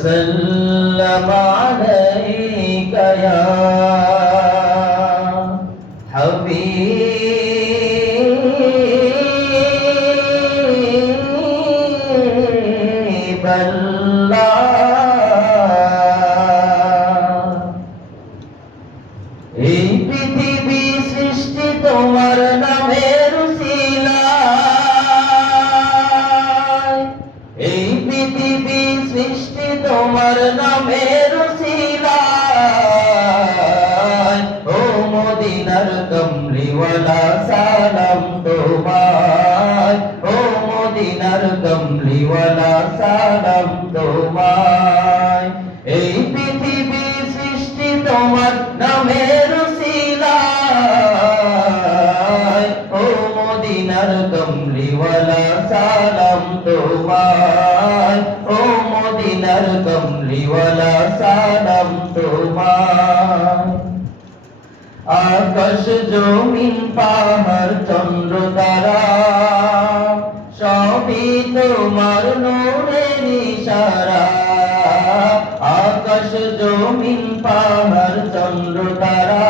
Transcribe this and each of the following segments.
وسلم عليك يا حبيب الله এই পৃথিবী সৃষ্টি তোমার নামের উসিলায় এই পৃথিবী সৃষ্টি তোমার নামের উসিলায় ও মদিনার কমলিওয়ালা সালাম তোমায় ও মদিনার কমলিওয়ালা সালাম তোমায় এই পৃথিবী সৃষ্টি তোমার নামের উসিলায় ও মদিনার কমলিওয়ালা সালাম তোমায় ও মদিনার কমলিওয়ালা সালাম তোমায় আকাশ জমিন পাহাড় চন্দ্র তারা সবই তোমার নূরের ইশারা আকাশ জমিন পাহাড় চন্দ্র তারা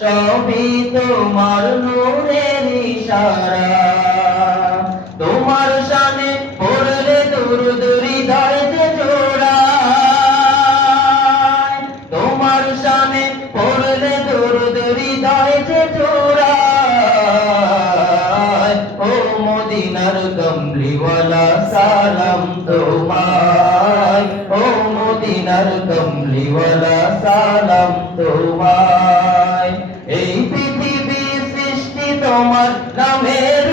সবই তোমার নূরের ইশারা তোমার শানে পড়লে দুরূদ হৃদয়ে জোড়ায় তোমার শানে পড়লে দুরূদ হৃদয়ে জোড়ায় ও মদিনার কমলিওয়ালা সালাম তোমায় ও মদিনার কমলিওয়ালা সালাম তোমায় এই পৃথিবী সৃষ্টি তোমার নামের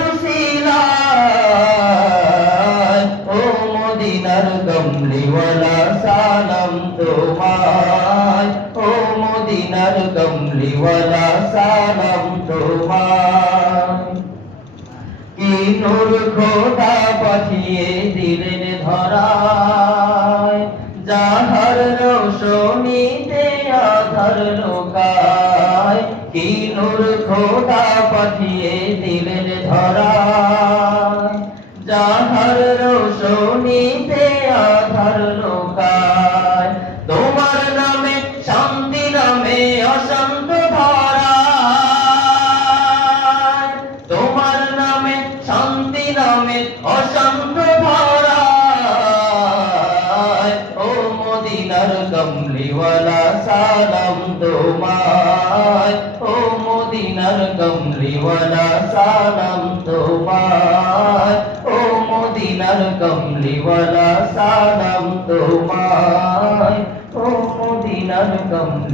উসিলায় ও মদিনার কমলিওয়ালা সালাম তোমায় ও মদিনার কমলিওয়ালা সালাম তোমায় কি নূর খোদা পাঠিয়ে দিলেন ধরায় যাহার রোশনীতে আধার লোকায় কি নূর খোদা পাঠিয়ে দিলেন ধরায় যাহার রোশনীতে আধার লোকায় তোমার নামে শান্তি নামে অশান্ত ভরায় তোমার নামে শান্তি নামে অশান্ত ভরায় ও মদিনার কমলিওয়ালা সালাম তোমায় ও মদিনার কমলিওয়ালা সালাম তোমায় ও মদিনার কমলিওয়ালা সালাম তোমায় ও মদিনার কমলি